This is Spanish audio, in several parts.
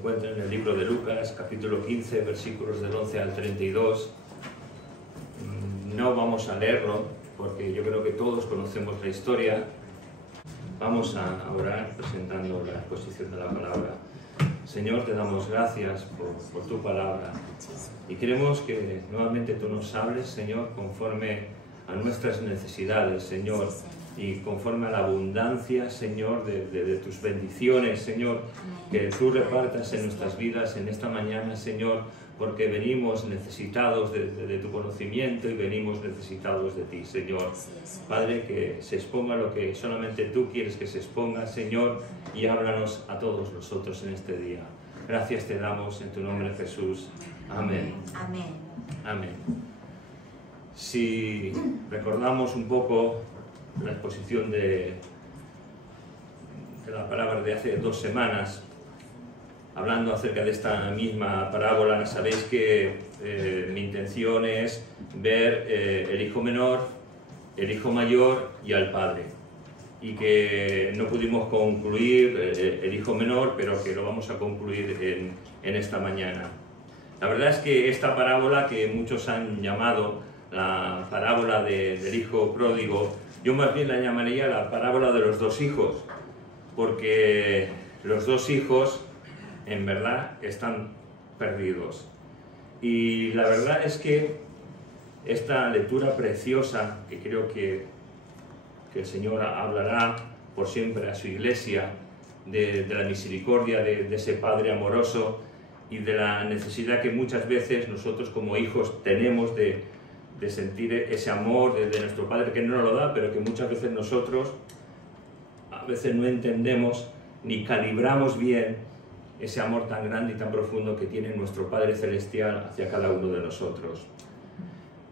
encuentra en el libro de Lucas, capítulo 15, versículos del 11 al 32. No vamos a leerlo, porque yo creo que todos conocemos la historia. Vamos a orar presentando la exposición de la palabra. Señor, te damos gracias por tu palabra. Y queremos que nuevamente tú nos hables, Señor, conforme a nuestras necesidades, Señor. Y conforme a la abundancia, Señor, de tus bendiciones, Señor, que tú repartas en nuestras vidas en esta mañana, Señor, porque venimos necesitados de tu conocimiento y venimos necesitados de ti, Señor. Padre, que se exponga lo que solamente tú quieres que se exponga, Señor, y háblanos a todos nosotros en este día. Gracias te damos en tu nombre, Jesús. Amén. Amén. Amén. Si recordamos un poco la exposición de la palabra de hace 2 semanas, hablando acerca de esta misma parábola, sabéis que mi intención es ver el hijo menor, el hijo mayor y al padre, y que no pudimos concluir el hijo menor, pero que lo vamos a concluir en esta mañana. La verdad es que esta parábola, que muchos han llamado la parábola del hijo pródigo, yo más bien la llamaría la parábola de los 2 hijos, porque los 2 hijos en verdad están perdidos. Y la verdad es que esta lectura preciosa, que creo que el Señor hablará por siempre a su iglesia, de la misericordia de ese Padre amoroso y de la necesidad que muchas veces nosotros como hijos tenemos de sentir ese amor de nuestro Padre, que no nos lo da, pero que muchas veces nosotros a veces no entendemos ni calibramos bien ese amor tan grande y tan profundo que tiene nuestro Padre Celestial hacia cada uno de nosotros.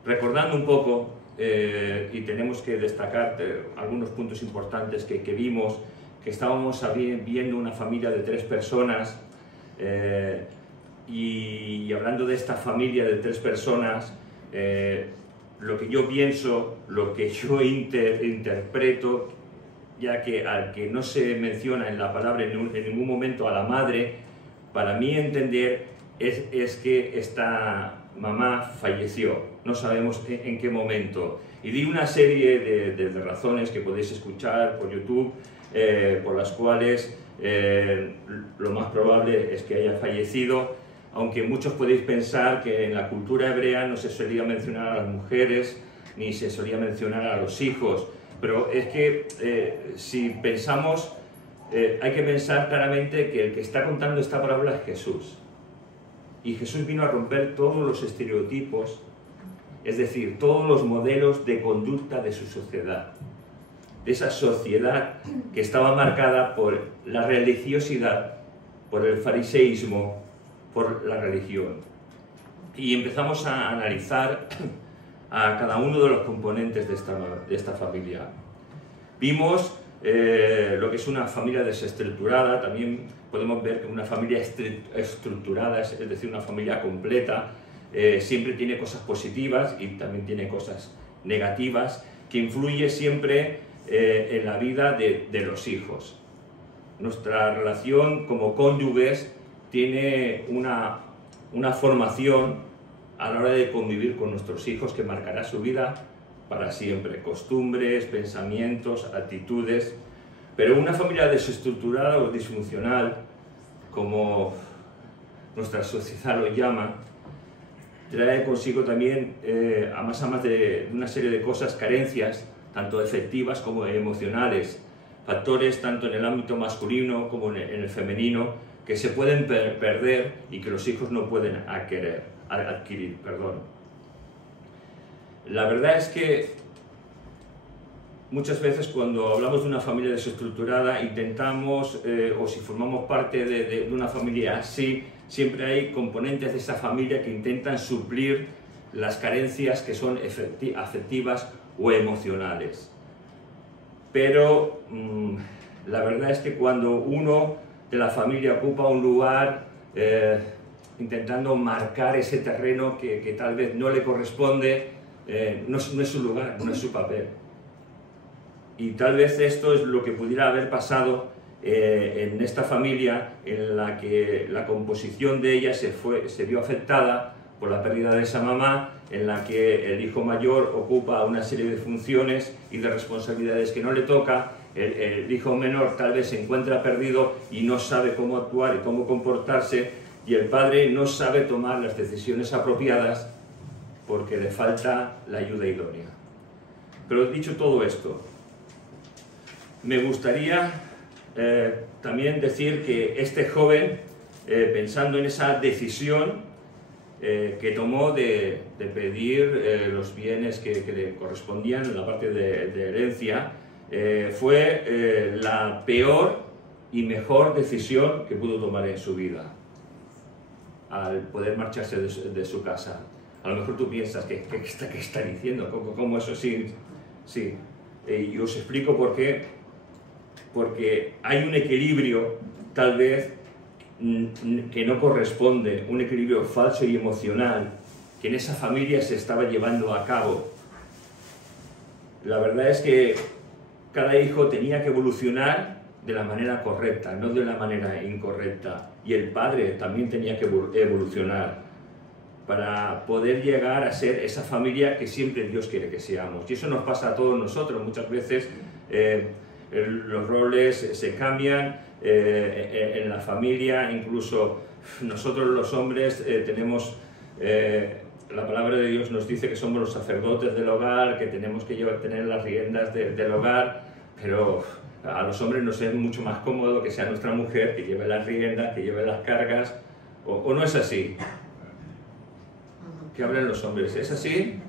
Recordando un poco, y tenemos que destacar algunos puntos importantes que vimos, que estábamos viendo una familia de 3 personas, y hablando de esta familia de 3 personas, lo que yo pienso, lo que yo interpreto, ya que al que no se menciona en la palabra en ningún momento a la madre, para mí entender es que esta mamá falleció, no sabemos en qué momento. Y di una serie de razones que podéis escuchar por YouTube, por las cuales lo más probable es que haya fallecido, aunque muchos podéis pensar que en la cultura hebrea no se solía mencionar a las mujeres, ni se solía mencionar a los hijos. Pero es que si pensamos, hay que pensar claramente que el que está contando esta parábola es Jesús. Y Jesús vino a romper todos los estereotipos, es decir, todos los modelos de conducta de su sociedad. De esa sociedad que estaba marcada por la religiosidad, por el fariseísmo, por la religión. Y empezamos a analizar a cada uno de los componentes de esta familia. Vimos lo que es una familia desestructurada, también podemos ver que una familia estructurada, es decir, una familia completa, siempre tiene cosas positivas y también tiene cosas negativas, que influye siempre en la vida de los hijos. Nuestra relación como cónyuges tiene una formación a la hora de convivir con nuestros hijos que marcará su vida para siempre. Costumbres, pensamientos, actitudes. Pero una familia desestructurada o disfuncional, como nuestra sociedad lo llama, trae consigo también, además de una serie de cosas, carencias, tanto afectivas como emocionales, factores tanto en el ámbito masculino como en el femenino, que se pueden perder y que los hijos no pueden adquirir. La verdad es que muchas veces cuando hablamos de una familia desestructurada intentamos, o si formamos parte de una familia así, siempre hay componentes de esa familia que intentan suplir las carencias que son afectivas o emocionales. Pero la verdad es que cuando uno de la familia ocupa un lugar intentando marcar ese terreno que tal vez no le corresponde, no es su lugar, no es su papel. Y tal vez esto es lo que pudiera haber pasado en esta familia en la que la composición de ella se vio afectada por la pérdida de esa mamá, en la que el hijo mayor ocupa una serie de funciones y de responsabilidades que no le toca, el hijo menor tal vez se encuentra perdido y no sabe cómo actuar y cómo comportarse, y el padre no sabe tomar las decisiones apropiadas porque le falta la ayuda idónea. Pero dicho todo esto, me gustaría también decir que este joven, pensando en esa decisión que tomó de pedir los bienes que le correspondían en la parte de herencia, fue la peor y mejor decisión que pudo tomar en su vida, al poder marcharse de su casa. A lo mejor tú piensas, ¿qué está diciendo? ¿Cómo eso sí? Sí. Y os explico por qué. Porque hay un equilibrio, tal vez, que no corresponde, un equilibrio falso y emocional, que en esa familia se estaba llevando a cabo. La verdad es que cada hijo tenía que evolucionar de la manera correcta, no de la manera incorrecta. Y el padre también tenía que evolucionar para poder llegar a ser esa familia que siempre Dios quiere que seamos. Y eso nos pasa a todos nosotros. Muchas veces los roles se cambian en la familia, incluso nosotros los hombres tenemos... la palabra de Dios nos dice que somos los sacerdotes del hogar, que tenemos que tener las riendas del hogar, pero a los hombres nos es mucho más cómodo que sea nuestra mujer que lleve las riendas, que lleve las cargas, o no es así. ¿Qué hablan los hombres? ¿Es así?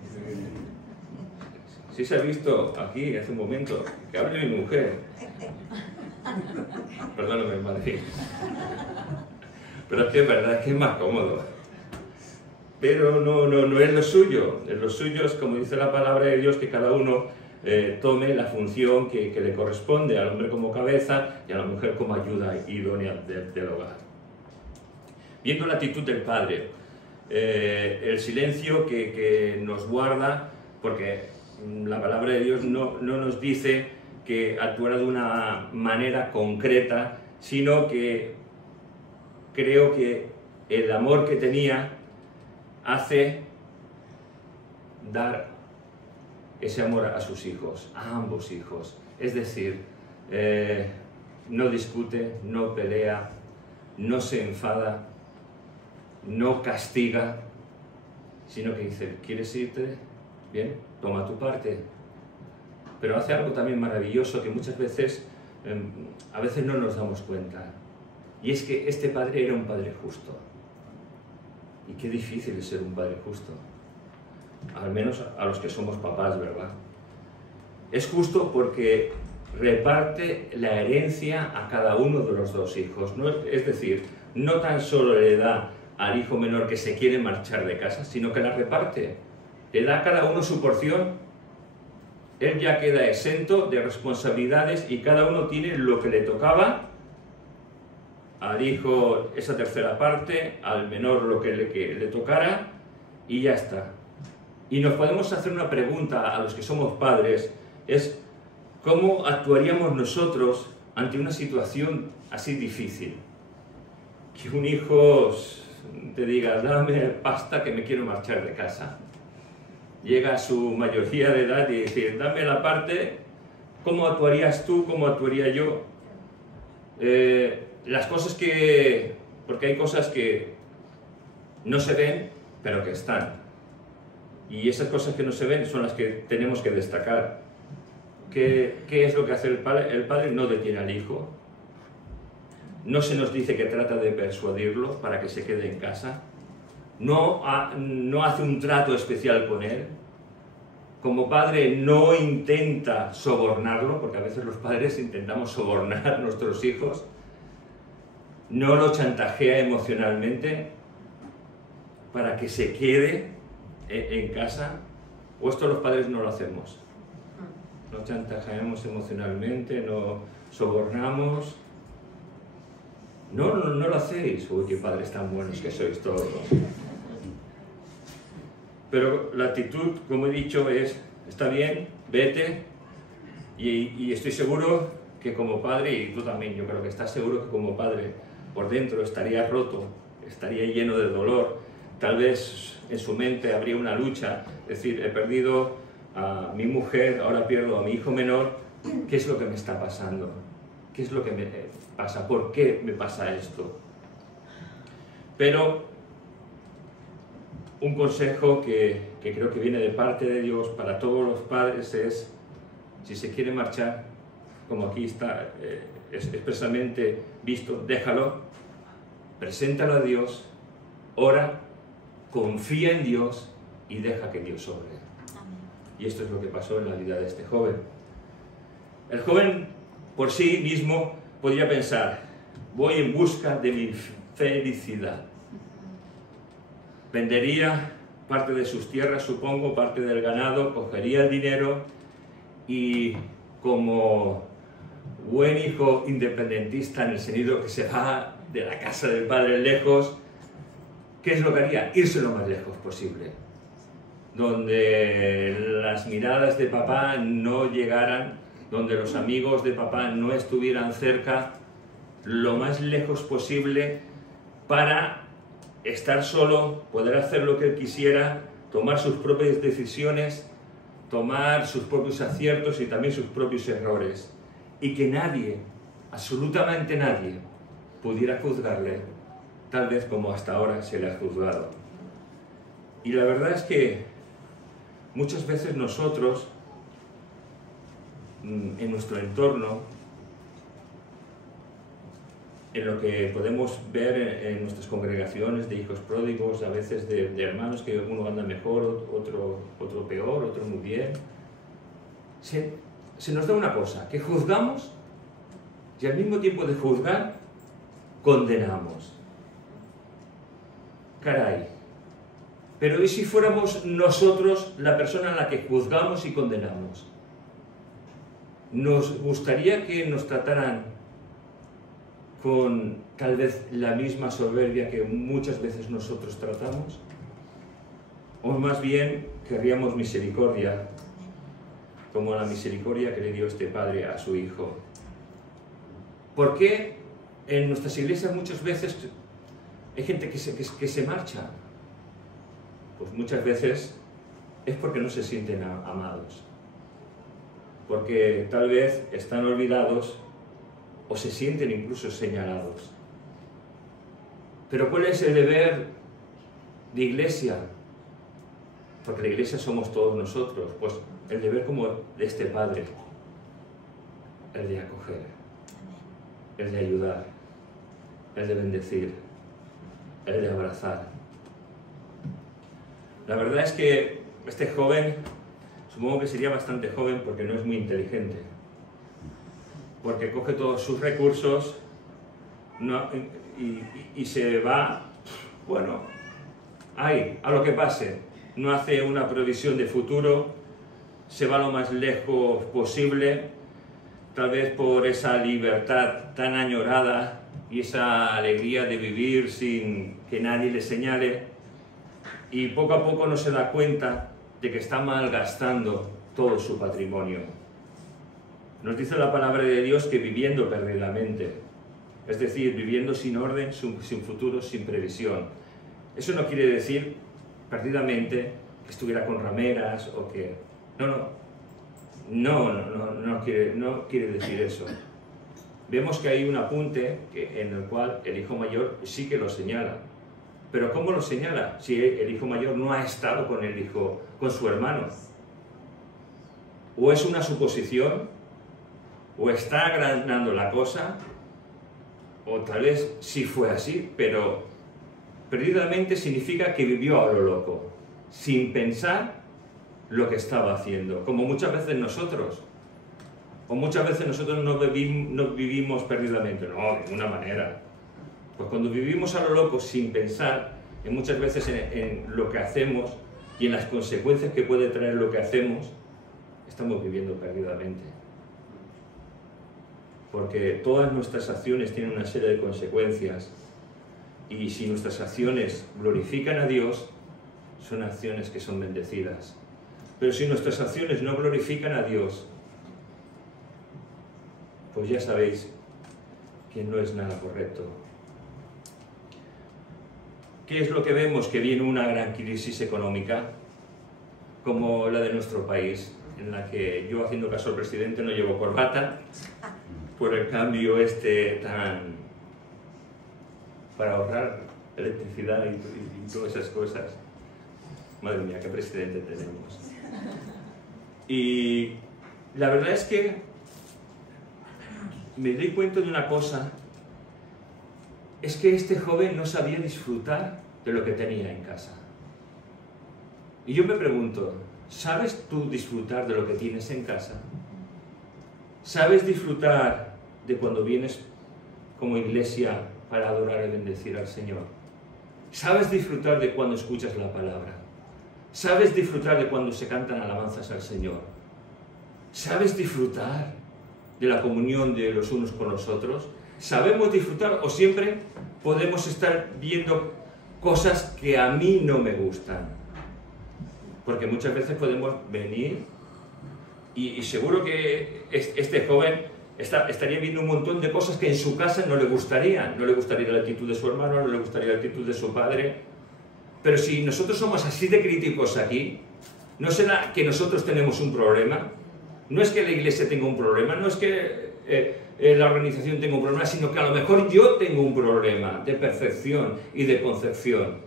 Sí se ha visto aquí hace un momento. Que hable mi mujer. Perdóname, madre. Pero es que es verdad, es que es más cómodo. Pero no es lo suyo. Lo suyo es, como dice la palabra de Dios, que cada uno tome la función que le corresponde, al hombre como cabeza y a la mujer como ayuda idónea del hogar. Viendo la actitud del padre, el silencio que nos guarda, porque la palabra de Dios no nos dice que actuara de una manera concreta, sino que creo que el amor que tenía hace dar ese amor a sus hijos, a ambos hijos. Es decir, no discute, no pelea, no se enfada, no castiga, sino que dice, ¿quieres irte? Bien, toma tu parte. Pero hace algo también maravilloso que muchas veces, a veces no nos damos cuenta. Y es que este padre era un padre justo. Y qué difícil es ser un padre justo. Al menos a los que somos papás, ¿verdad? Es justo porque reparte la herencia a cada uno de los dos hijos. Es decir, no tan solo le da al hijo menor que se quiere marchar de casa, sino que la reparte. Le da a cada uno su porción. Él ya queda exento de responsabilidades y cada uno tiene lo que le tocaba. Al hijo esa tercera parte, al menor lo que le tocara, y ya está. Y nos podemos hacer una pregunta a los que somos padres, es ¿cómo actuaríamos nosotros ante una situación así difícil? Que un hijo te diga, dame pasta que me quiero marchar de casa. Llega a su mayoría de edad y dice, dame la parte, ¿cómo actuarías tú? ¿Cómo actuaría yo? Las cosas porque hay cosas que no se ven, pero que están. Y esas cosas que no se ven son las que tenemos que destacar. ¿Qué es lo que hace el padre? El padre no detiene al hijo. No se nos dice que trata de persuadirlo para que se quede en casa. No hace un trato especial con él. Como padre no intenta sobornarlo, porque a veces los padres intentamos sobornar a nuestros hijos. No lo chantajea emocionalmente para que se quede en casa. O esto los padres no lo hacemos. No chantajeamos emocionalmente, no sobornamos. No lo hacéis. Uy, qué padres tan buenos que sois todos. Pero la actitud, como he dicho, está bien, vete, y estoy seguro que como padre, y tú también, yo creo que estás seguro que como padre por dentro estaría roto, estaría lleno de dolor, tal vez en su mente habría una lucha, es decir, he perdido a mi mujer, ahora pierdo a mi hijo menor, ¿qué es lo que me está pasando? ¿Qué es lo que me pasa? ¿Por qué me pasa esto? Pero un consejo que creo que viene de parte de Dios para todos los padres es, si se quiere marchar, como aquí está expresamente visto, déjalo, preséntalo a Dios, ora, confía en Dios y deja que Dios obre. Y esto es lo que pasó en la vida de este joven. El joven por sí mismo podría pensar, voy en busca de mi felicidad. Vendería parte de sus tierras, supongo, parte del ganado, cogería el dinero y como buen hijo independentista en el sentido que se va de la casa del padre lejos, ¿qué es lo que haría? Irse lo más lejos posible, donde las miradas de papá no llegaran, donde los amigos de papá no estuvieran cerca, lo más lejos posible para estar solo, poder hacer lo que él quisiera, tomar sus propias decisiones, tomar sus propios aciertos y también sus propios errores. Y que nadie, absolutamente nadie, pudiera juzgarle, tal vez como hasta ahora se le ha juzgado. Y la verdad es que muchas veces nosotros, en nuestro entorno, en lo que podemos ver en nuestras congregaciones de hijos pródigos, a veces de hermanos que uno anda mejor, otro peor, otro muy bien, se nos da una cosa, que juzgamos y al mismo tiempo de juzgar, condenamos. Caray, pero ¿y si fuéramos nosotros la persona a la que juzgamos y condenamos? ¿Nos gustaría que nos trataran con tal vez la misma soberbia que muchas veces nosotros tratamos? ¿O más bien querríamos misericordia, como la misericordia que le dio este padre a su hijo? ¿Por qué en nuestras iglesias muchas veces hay gente que se marcha? Pues muchas veces es porque no se sienten amados, porque tal vez están olvidados o se sienten incluso señalados. Pero ¿cuál es el deber de iglesia? Porque la iglesia somos todos nosotros. Pues el deber como de este padre, el de acoger, el de ayudar, el de bendecir, el de abrazar. La verdad es que este joven, supongo que sería bastante joven porque no es muy inteligente, porque coge todos sus recursos y se va, bueno, ahí, a lo que pase. No hace una previsión de futuro, se va lo más lejos posible, tal vez por esa libertad tan añorada y esa alegría de vivir sin que nadie le señale, y poco a poco no se da cuenta de que está malgastando todo su patrimonio. Nos dice la palabra de Dios que viviendo perdidamente, es decir, viviendo sin orden, sin futuro, sin previsión. Eso no quiere decir perdidamente que estuviera con rameras o que... No quiere decir eso. Vemos que hay un apunte en el cual el hijo mayor sí que lo señala. Pero ¿cómo lo señala? Si el hijo mayor no ha estado con su hermano. O es una suposición, o está agrandando la cosa, o tal vez sí fue así, pero perdidamente significa que vivió a lo loco, sin pensar lo que estaba haciendo, como muchas veces nosotros. O muchas veces nosotros no vivimos perdidamente, no, de ninguna manera. Pues cuando vivimos a lo loco sin pensar, muchas veces en lo que hacemos y en las consecuencias que puede traer lo que hacemos, estamos viviendo perdidamente. Porque todas nuestras acciones tienen una serie de consecuencias, y si nuestras acciones glorifican a Dios, son acciones que son bendecidas. Pero si nuestras acciones no glorifican a Dios, pues ya sabéis que no es nada correcto. ¿Qué es lo que vemos? Que viene una gran crisis económica, como la de nuestro país, en la que yo, haciendo caso al presidente, no llevo corbata, por el cambio para ahorrar electricidad y todas esas cosas. Madre mía, qué presidente tenemos. Y la verdad es que me doy cuenta de una cosa, es que este joven no sabía disfrutar de lo que tenía en casa. Y yo me pregunto, ¿sabes tú disfrutar de lo que tienes en casa? ¿Sabes disfrutar de cuando vienes como iglesia para adorar y bendecir al Señor? ¿Sabes disfrutar de cuando escuchas la palabra? ¿Sabes disfrutar de cuando se cantan alabanzas al Señor? ¿Sabes disfrutar de la comunión de los unos con los otros? ¿Sabemos disfrutar o siempre podemos estar viendo cosas que a mí no me gustan? Porque muchas veces podemos venir y seguro que este joven estaría viendo un montón de cosas que en su casa no le gustarían. No le gustaría la actitud de su hermano, no le gustaría la actitud de su padre. Pero si nosotros somos así de críticos aquí, ¿no será que nosotros tenemos un problema? No es que la iglesia tenga un problema, no es que la organización tenga un problema, sino que a lo mejor yo tengo un problema de percepción y de concepción.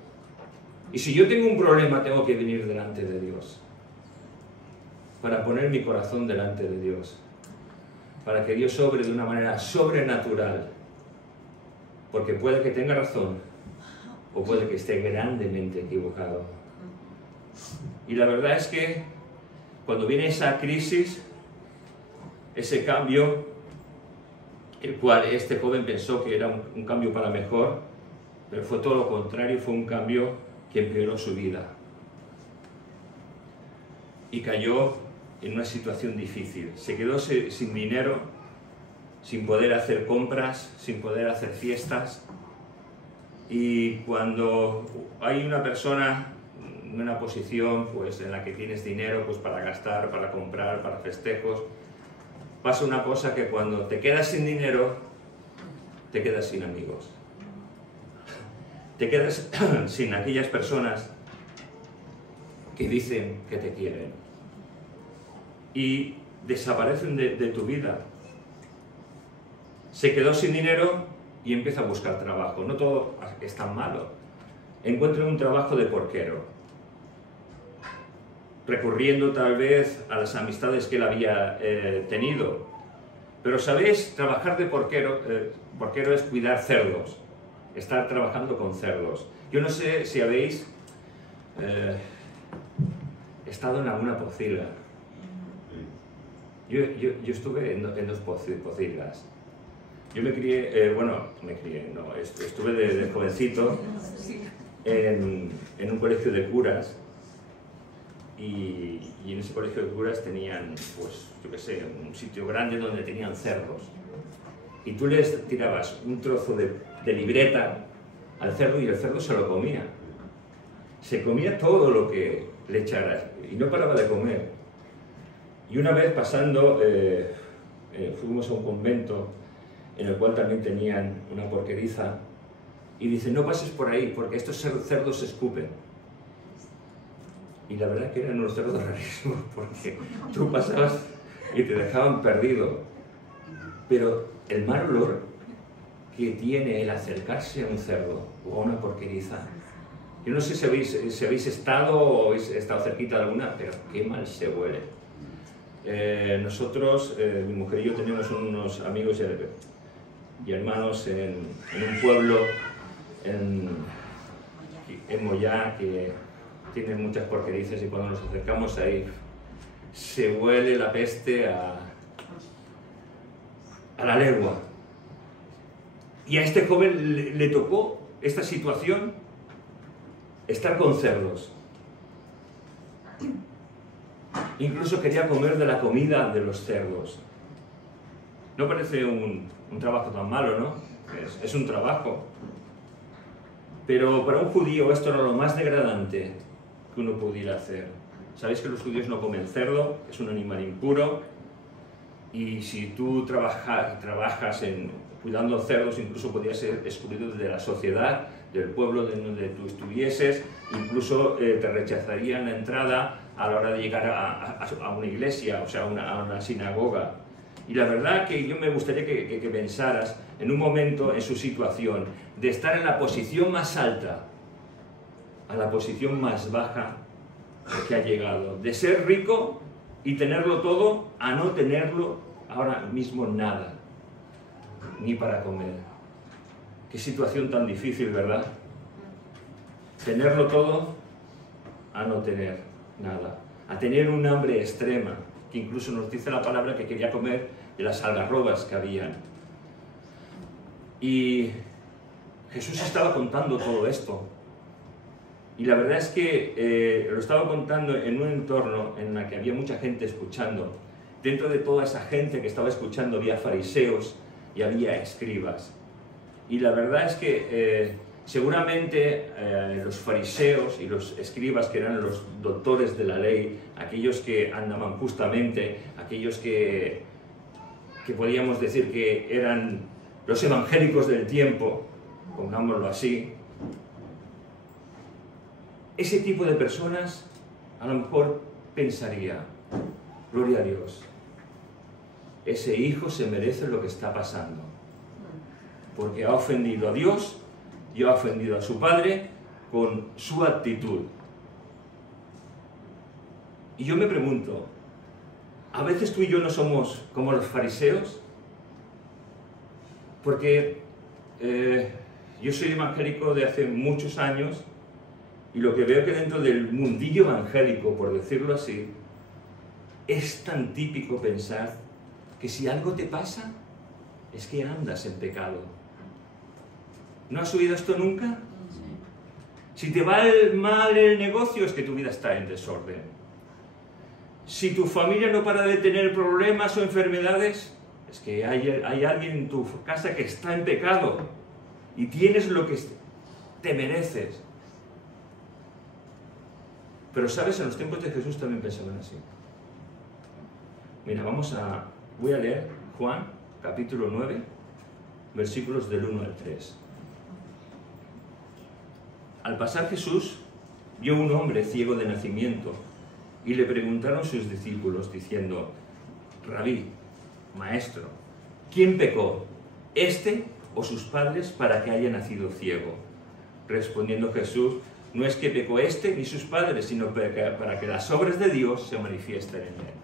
Y si yo tengo un problema, tengo que venir delante de Dios, para poner mi corazón delante de Dios, para que Dios obre de una manera sobrenatural, porque puede que tenga razón, o puede que esté grandemente equivocado. Y la verdad es que cuando viene esa crisis, ese cambio, el cual este joven pensó que era un cambio para mejor, pero fue todo lo contrario, fue un cambio que empeoró su vida. Y cayó en una situación difícil. Se quedó sin dinero, sin poder hacer compras, sin poder hacer fiestas. Y cuando hay una persona en una posición pues, en la que tienes dinero pues, para gastar, para comprar, para festejos, pasa una cosa que cuando te quedas sin dinero, te quedas sin amigos. Te quedas sin aquellas personas que dicen que te quieren. Y desaparecen de tu vida. Se quedó sin dinero y empieza a buscar trabajo. No todo es tan malo. Encuentra un trabajo de porquero, recurriendo tal vez a las amistades que él había tenido. Pero ¿sabéis? Trabajar de porquero es cuidar cerdos, estar trabajando con cerdos. Yo no sé si habéis estado en alguna pocilga. Yo estuve en dos pocilgas. Yo me crié, estuve de jovencito en un colegio de curas y en ese colegio de curas tenían, pues, yo qué sé, un sitio grande donde tenían cerdos. Y tú les tirabas un trozo de libreta al cerdo y el cerdo se lo comía. Se comía todo lo que le echaras y no paraba de comer. Y una vez pasando, fuimos a un convento en el cual también tenían una porqueriza y dicen, no pases por ahí porque estos cerdos se escupen. Y la verdad que eran unos cerdos rarísimos porque tú pasabas y te dejaban perdido. Pero el mal olor que tiene el acercarse a un cerdo o a una porqueriza, yo no sé si habéis estado o habéis estado cerquita de alguna, pero qué mal se huele. Nosotros, mi mujer y yo, teníamos unos amigos y hermanos en un pueblo en Moyá que tienen muchas porquerizas y cuando nos acercamos ahí se huele la peste a la legua. Y a este joven le tocó esta situación, estar con cerdos. Incluso quería comer de la comida de los cerdos. No parece un trabajo tan malo, ¿no? Es un trabajo. Pero para un judío esto era lo más degradante que uno pudiera hacer. Sabéis que los judíos no comen cerdo, es un animal impuro. y si tú trabajas cuidando cerdos, incluso podías ser excluido de la sociedad, del pueblo donde tú estuvieses, incluso te rechazarían la entrada a la hora de llegar a una iglesia, o sea, a una sinagoga. Y la verdad que yo me gustaría que pensaras en un momento en su situación, de estar en la posición más alta a la posición más baja que ha llegado, de ser rico y tenerlo todo a no tenerlo ahora mismo nada, ni para comer. Qué situación tan difícil, ¿verdad? Tenerlo todo a no tener nada, a tener un hambre extrema, que incluso nos dice la palabra que quería comer de las algarrobas que habían. Y Jesús estaba contando todo esto. Y la verdad es que lo estaba contando en un entorno en el que había mucha gente escuchando. Dentro de toda esa gente que estaba escuchando había fariseos y había escribas. Y la verdad es que seguramente los fariseos y los escribas, que eran los doctores de la ley, aquellos que andaban justamente, aquellos que podíamos decir que eran los evangélicos del tiempo, pongámoslo así, ese tipo de personas a lo mejor pensaría, gloria a Dios, ese hijo se merece lo que está pasando, porque ha ofendido a Dios y ha ofendido a su padre con su actitud. Y yo me pregunto, ¿a veces tú y yo no somos como los fariseos? Porque yo soy evangélico de hace muchos años y lo que veo que dentro del mundillo evangélico, por decirlo así, es tan típico pensar que si algo te pasa, es que andas en pecado. ¿No has oído esto nunca? Si te va mal el negocio, es que tu vida está en desorden. Si tu familia no para de tener problemas o enfermedades, es que hay alguien en tu casa que está en pecado y tienes lo que te mereces. Pero sabes, en los tiempos de Jesús también pensaban así. Mira, voy a leer Juan, capítulo 9, versículos del 1 al 3. Al pasar Jesús, vio un hombre ciego de nacimiento, y le preguntaron sus discípulos, diciendo, Rabí, maestro, ¿quién pecó, este o sus padres, para que haya nacido ciego? Respondiendo Jesús, no es que pecó este ni sus padres, sino para que las obras de Dios se manifiesten en él.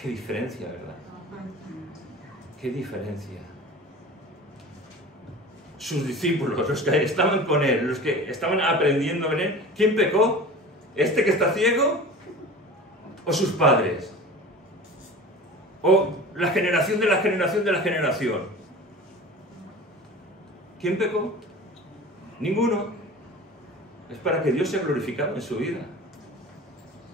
Qué diferencia, ¿verdad? Qué diferencia. Sus discípulos, los que estaban con él, los que estaban aprendiendo en él, ¿quién pecó? ¿Este que está ciego? ¿O sus padres? ¿O la generación de la generación de la generación? ¿Quién pecó? Ninguno. Es para que Dios sea glorificado en su vida.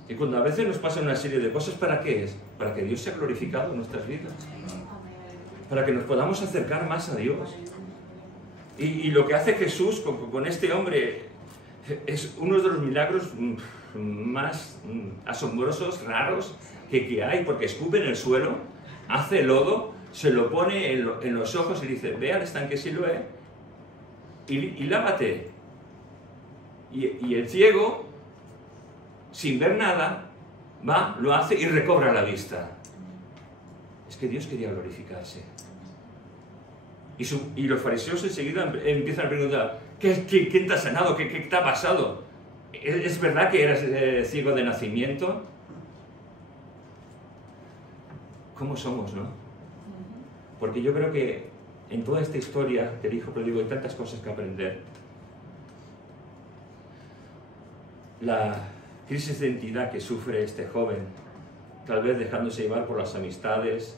Y cuando a veces nos pasan una serie de cosas, ¿para qué es? Para que Dios sea glorificado en nuestras vidas. Para que nos podamos acercar más a Dios. Y lo que hace Jesús con este hombre es uno de los milagros más asombrosos, raros que hay, porque escupe en el suelo, hace lodo, se lo pone en los ojos y dice, ve al estanque Siloé y lávate. Y el ciego, sin ver nada, va, lo hace y recobra la vista. Es que Dios quería glorificarse. Y los fariseos enseguida empiezan a preguntar, ¿quién te ha sanado? ¿Qué te ha pasado? ¿Es verdad que eras ciego de nacimiento? ¿Cómo somos, no? Porque yo creo que en toda esta historia del hijo pródigo hay tantas cosas que aprender. La crisis de identidad que sufre este joven, tal vez dejándose llevar por las amistades,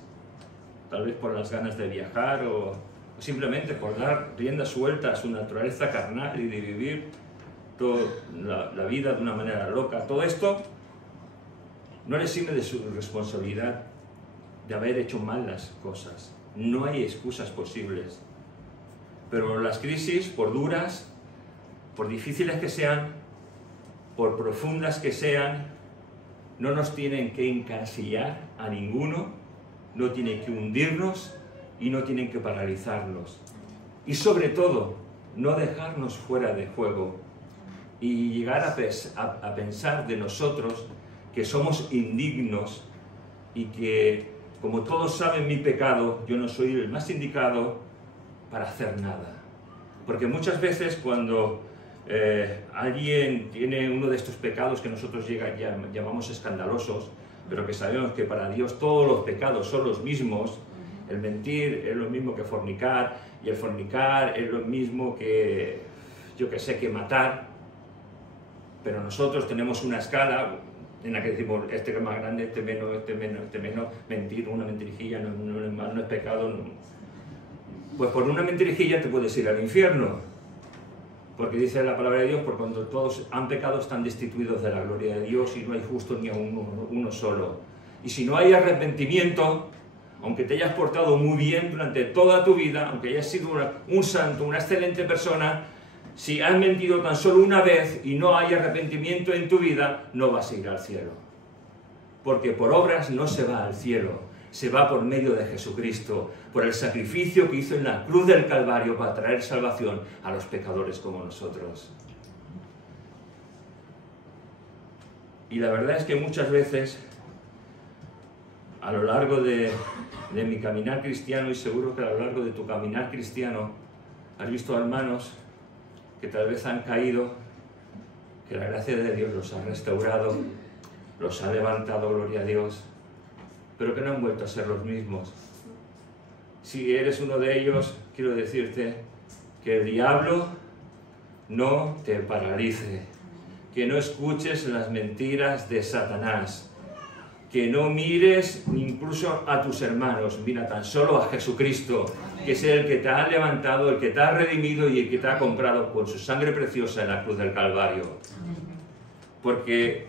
tal vez por las ganas de viajar o simplemente por dar rienda suelta a su naturaleza carnal y de vivir toda la vida de una manera loca. Todo esto no le exime de su responsabilidad de haber hecho mal las cosas. No hay excusas posibles. Pero las crisis, por duras, por difíciles que sean, por profundas que sean, no nos tienen que encasillar a ninguno, no tienen que hundirnos y no tienen que paralizarnos. Y sobre todo, no dejarnos fuera de juego y llegar a pensar de nosotros que somos indignos y que, como todos saben mi pecado, yo no soy el más indicado para hacer nada. Porque muchas veces cuando alguien tiene uno de estos pecados que nosotros llamamos escandalosos, pero que sabemos que para Dios todos los pecados son los mismos, el mentir es lo mismo que fornicar, y el fornicar es lo mismo que, yo que sé, que matar, pero nosotros tenemos una escala en la que decimos, este es más grande, este menos, mentir, una mentirijilla no es pecado. No. Pues por una mentirijilla te puedes ir al infierno, porque dice la palabra de Dios, por cuando todos han pecado están destituidos de la gloria de Dios y no hay justo ni a uno solo. Y si no hay arrepentimiento, aunque te hayas portado muy bien durante toda tu vida, aunque hayas sido un santo, una excelente persona, si has mentido tan solo una vez y no hay arrepentimiento en tu vida, no vas a ir al cielo. Porque por obras no se va al cielo, se va por medio de Jesucristo, por el sacrificio que hizo en la cruz del Calvario para traer salvación a los pecadores como nosotros. Y la verdad es que muchas veces, a lo largo de mi caminar cristiano, y seguro que a lo largo de tu caminar cristiano, has visto hermanos que tal vez han caído, que la gracia de Dios los ha restaurado, los ha levantado, gloria a Dios, pero que no han vuelto a ser los mismos. Si eres uno de ellos, quiero decirte que el diablo no te paralice, que no escuches las mentiras de Satanás, que no mires incluso a tus hermanos, mira tan solo a Jesucristo, que es el que te ha levantado, el que te ha redimido y el que te ha comprado con su sangre preciosa en la cruz del Calvario. Porque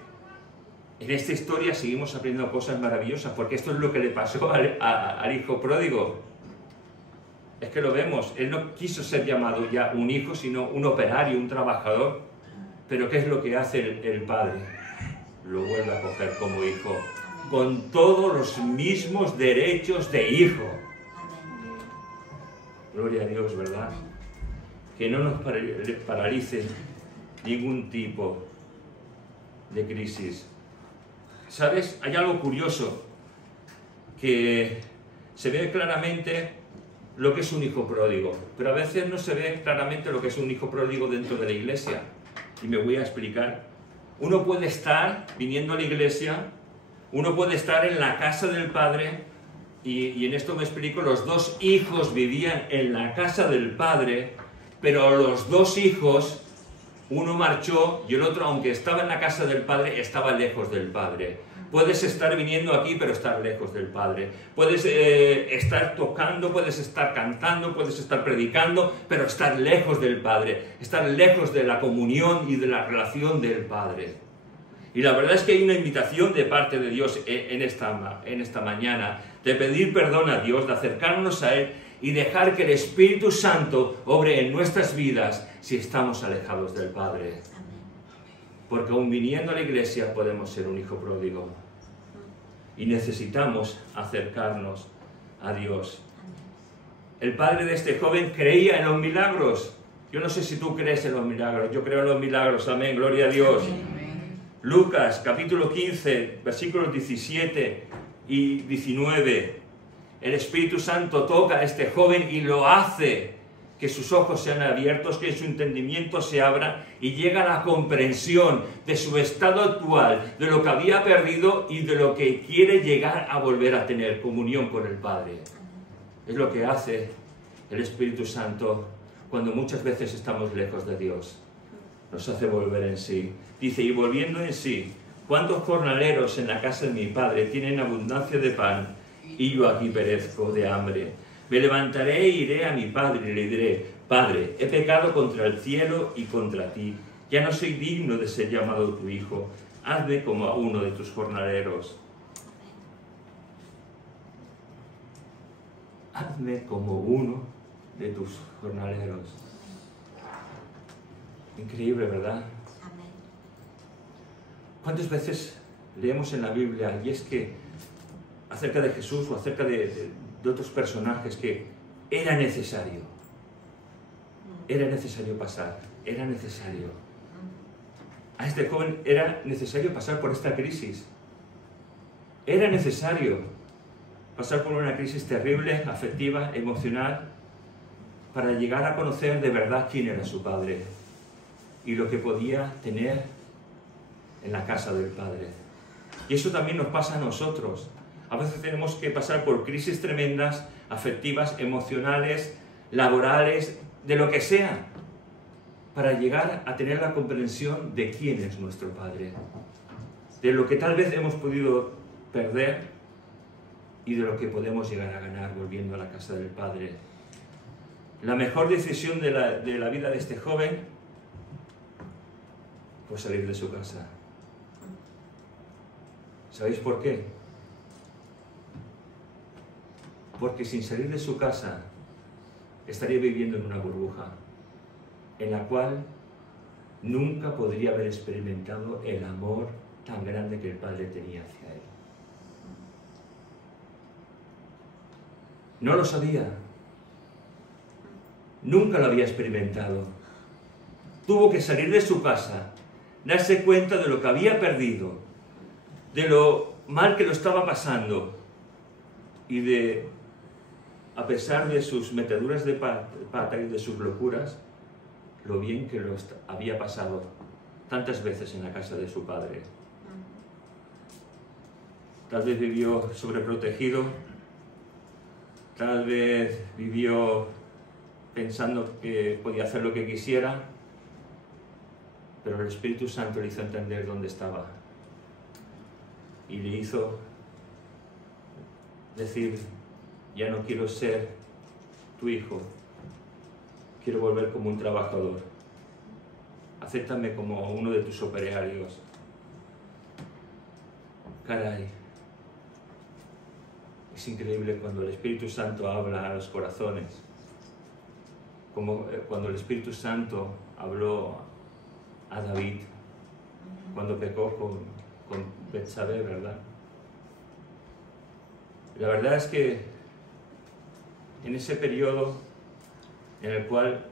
en esta historia seguimos aprendiendo cosas maravillosas, porque esto es lo que le pasó al hijo pródigo. Es que lo vemos, él no quiso ser llamado ya un hijo, sino un operario, un trabajador. Pero ¿qué es lo que hace el padre? Lo vuelve a coger como hijo, con todos los mismos derechos de hijo. Gloria a Dios, ¿verdad? Que no nos paralice ningún tipo de crisis. ¿Sabes? Hay algo curioso, que se ve claramente lo que es un hijo pródigo, pero a veces no se ve claramente lo que es un hijo pródigo dentro de la iglesia. Y me voy a explicar. Uno puede estar viniendo a la iglesia, uno puede estar en la casa del Padre, y en esto me explico, los dos hijos vivían en la casa del Padre, pero los dos hijos, uno marchó y el otro, aunque estaba en la casa del Padre, estaba lejos del Padre. Puedes estar viniendo aquí, pero estar lejos del Padre. Puedes estar tocando, puedes estar cantando, puedes estar predicando, pero estar lejos del Padre, estar lejos de la comunión y de la relación del Padre. Y la verdad es que hay una invitación de parte de Dios en esta mañana, de pedir perdón a Dios, de acercarnos a Él y dejar que el Espíritu Santo obre en nuestras vidas si estamos alejados del Padre. Porque aun viniendo a la iglesia podemos ser un hijo pródigo. Y necesitamos acercarnos a Dios. El padre de este joven creía en los milagros. Yo no sé si tú crees en los milagros. Yo creo en los milagros. Amén. Gloria a Dios. Lucas, capítulo 15, versículos 17 y 19. El Espíritu Santo toca a este joven y lo hace que sus ojos sean abiertos, que su entendimiento se abra y llega a la comprensión de su estado actual, de lo que había perdido y de lo que quiere llegar a volver a tener, comunión con el Padre. Es lo que hace el Espíritu Santo cuando muchas veces estamos lejos de Dios. Nos hace volver en sí. Dice, y volviendo en sí, ¿cuántos jornaleros en la casa de mi Padre tienen abundancia de pan y yo aquí perezco de hambre? Me levantaré e iré a mi padre y le diré, Padre, he pecado contra el cielo y contra ti. Ya no soy digno de ser llamado tu hijo. Hazme como a uno de tus jornaleros. Hazme como uno de tus jornaleros. Increíble, ¿verdad? ¿Cuántas veces leemos en la Biblia, y es que acerca de Jesús o acerca de otros personajes, que era necesario pasar, era necesario. A este joven era necesario pasar por esta crisis. Era necesario pasar por una crisis terrible, afectiva, emocional, para llegar a conocer de verdad quién era su padre y lo que podía tener en la casa del Padre. Y eso también nos pasa a nosotros. A veces tenemos que pasar por crisis tremendas, afectivas, emocionales, laborales, de lo que sea, para llegar a tener la comprensión de quién es nuestro Padre, de lo que tal vez hemos podido perder y de lo que podemos llegar a ganar volviendo a la casa del Padre. La mejor decisión de la vida de este joven fue salir de su casa. ¿Sabéis por qué? Porque sin salir de su casa estaría viviendo en una burbuja en la cual nunca podría haber experimentado el amor tan grande que el Padre tenía hacia él. No lo sabía. Nunca lo había experimentado. Tuvo que salir de su casa, darse cuenta de lo que había perdido, de lo mal que lo estaba pasando y de, a pesar de sus meteduras de pata y de sus locuras, lo bien que lo había pasado tantas veces en la casa de su padre. Tal vez vivió sobreprotegido, tal vez vivió pensando que podía hacer lo que quisiera, pero el Espíritu Santo le hizo entender dónde estaba y le hizo decir: ya no quiero ser tu hijo, quiero volver como un trabajador, acéptame como uno de tus operarios. Caray, es increíble cuando el Espíritu Santo habla a los corazones, como cuando el Espíritu Santo habló a David cuando pecó con Betsabé, ¿verdad? La verdad es que en ese periodo en el cual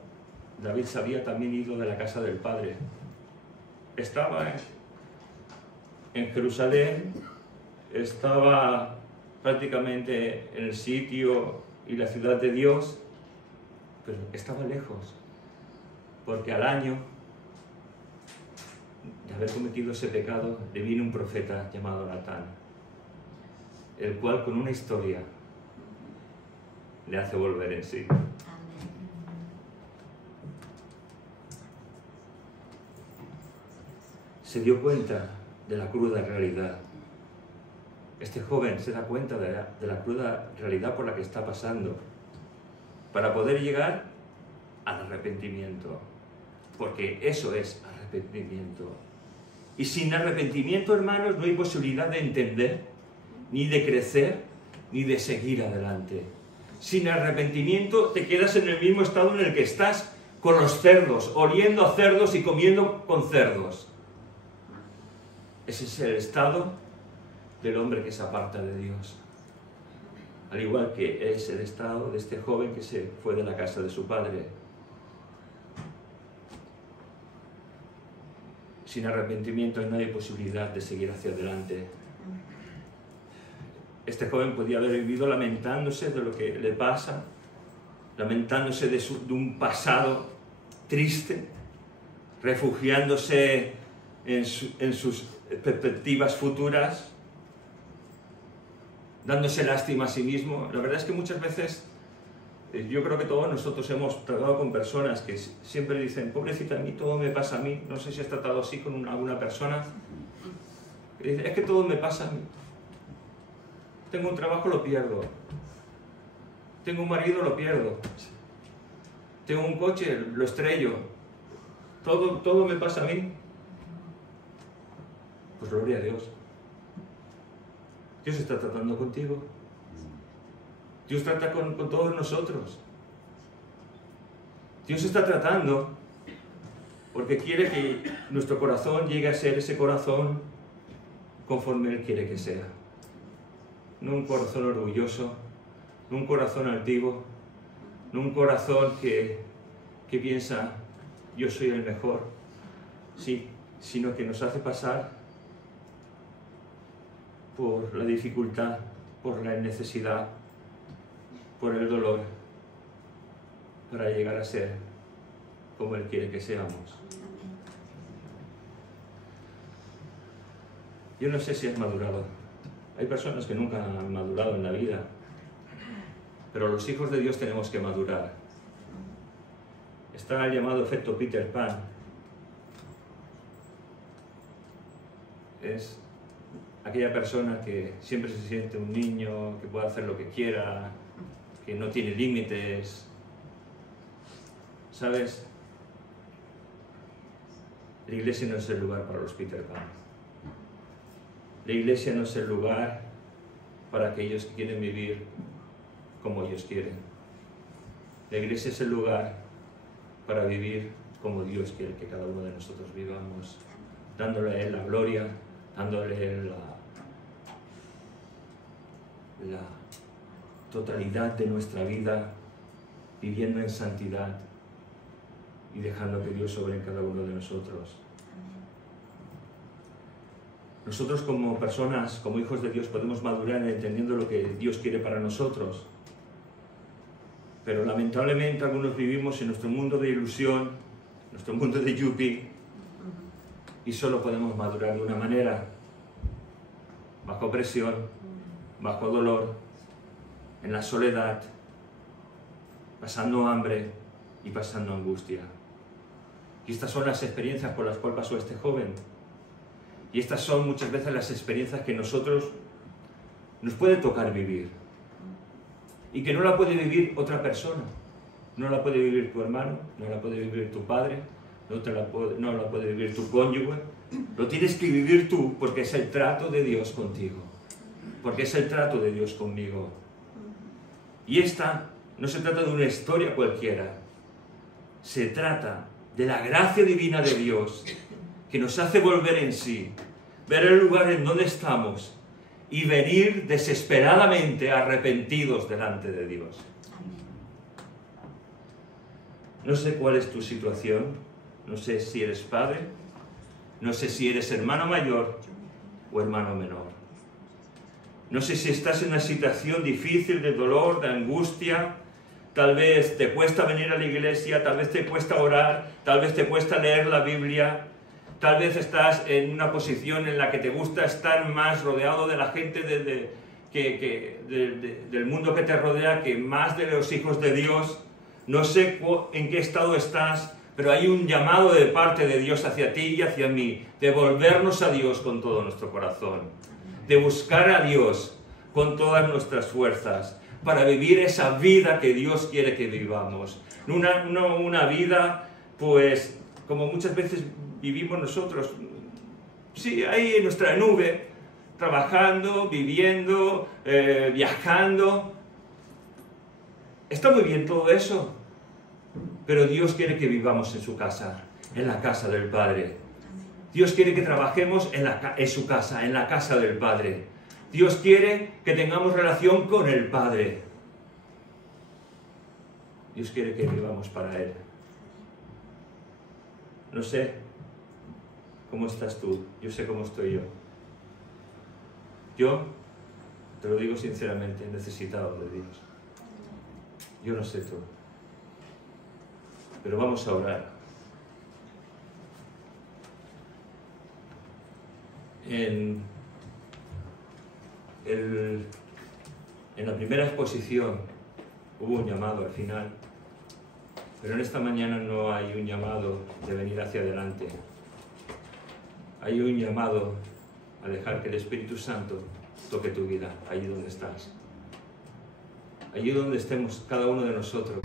David se había también ido de la casa del Padre, estaba en Jerusalén, estaba prácticamente en el sitio y la ciudad de Dios, pero estaba lejos, porque al año de haber cometido ese pecado le vino un profeta llamado Natán, el cual con una historia le hace volver en sí. Se dio cuenta de la cruda realidad. Este joven se da cuenta de la cruda realidad por la que está pasando, para poder llegar al arrepentimiento, porque eso es arrepentimiento. Y sin arrepentimiento, hermanos, no hay posibilidad de entender, ni de crecer, ni de seguir adelante. Sin arrepentimiento te quedas en el mismo estado en el que estás, con los cerdos, oliendo a cerdos y comiendo con cerdos. Ese es el estado del hombre que se aparta de Dios. Al igual que es el estado de este joven que se fue de la casa de su padre. Sin arrepentimiento no hay posibilidad de seguir hacia adelante. Este joven podía haber vivido lamentándose de lo que le pasa, lamentándose de un pasado triste, refugiándose en sus perspectivas futuras, dándose lástima a sí mismo. La verdad es que muchas veces yo creo que todos nosotros hemos tratado con personas que siempre dicen: pobrecita, a mí todo me pasa a mí. No sé si has tratado así con alguna persona. Es que todo me pasa a mí. Tengo un trabajo, lo pierdo. Tengo un marido, lo pierdo. Tengo un coche, lo estrello. Todo me pasa a mí. Pues gloria a Dios. Dios está tratando contigo. Dios trata con todos nosotros. Dios está tratando porque quiere que nuestro corazón llegue a ser ese corazón conforme Él quiere que sea. No un corazón orgulloso, no un corazón altivo, no un corazón que piensa, yo soy el mejor, sí, sino que nos hace pasar por la dificultad, por la necesidad, por el dolor, para llegar a ser como Él quiere que seamos. Yo no sé si has madurado. Hay personas que nunca han madurado en la vida, pero los hijos de Dios tenemos que madurar. Está el llamado efecto Peter Pan. Es aquella persona que siempre se siente un niño, que puede hacer lo que quiera, que no tiene límites. ¿Sabes? La iglesia no es el lugar para los Peter Pan. La iglesia no es el lugar para aquellos que quieren vivir como ellos quieren. La iglesia es el lugar para vivir como Dios quiere que cada uno de nosotros vivamos, dándole a Él la gloria, dándole a Él la totalidad de nuestra vida, viviendo en santidad y dejando que Dios sobre en cada uno de nosotros. Nosotros como personas, como hijos de Dios, podemos madurar entendiendo lo que Dios quiere para nosotros. Pero lamentablemente algunos vivimos en nuestro mundo de ilusión, nuestro mundo de yuppie, y solo podemos madurar de una manera, bajo presión, bajo dolor, en la soledad, pasando hambre y pasando angustia. Y estas son las experiencias por las cuales pasó este joven. Y estas son muchas veces las experiencias que nosotros nos puede tocar vivir. Y que no la puede vivir otra persona. No la puede vivir tu hermano, no la puede vivir tu padre, no la puede vivir tu cónyuge. Lo tienes que vivir tú porque es el trato de Dios contigo. Porque es el trato de Dios conmigo. Y esta no se trata de una historia cualquiera. Se trata de la gracia divina de Dios que nos hace volver en sí, ver el lugar en donde estamos y venir desesperadamente arrepentidos delante de Dios. No sé cuál es tu situación, no sé si eres padre, no sé si eres hermano mayor o hermano menor. No sé si estás en una situación difícil de dolor, de angustia. Tal vez te cuesta venir a la iglesia, tal vez te cuesta orar, tal vez te cuesta leer la Biblia. Tal vez estás en una posición en la que te gusta estar más rodeado de la gente del mundo que te rodea que más de los hijos de Dios. No sé en qué estado estás, pero hay un llamado de parte de Dios hacia ti y hacia mí, de volvernos a Dios con todo nuestro corazón, de buscar a Dios con todas nuestras fuerzas, para vivir esa vida que Dios quiere que vivamos. Una vida, pues, como muchas veces vivimos nosotros, sí, ahí en nuestra nube, trabajando, viviendo, viajando. Está muy bien todo eso, pero Dios quiere que vivamos en su casa, en la casa del Padre. Dios quiere que trabajemos en su casa, en la casa del Padre. Dios quiere que tengamos relación con el Padre. Dios quiere que vivamos para Él. No sé cómo estás tú, yo sé cómo estoy yo. Yo, te lo digo sinceramente, necesitado de Dios. Yo no sé tú, pero vamos a orar. En la primera exposición hubo un llamado al final, pero en esta mañana no hay un llamado de venir hacia adelante. Hay un llamado a dejar que el Espíritu Santo toque tu vida, allí donde estás. Allí donde estemos cada uno de nosotros.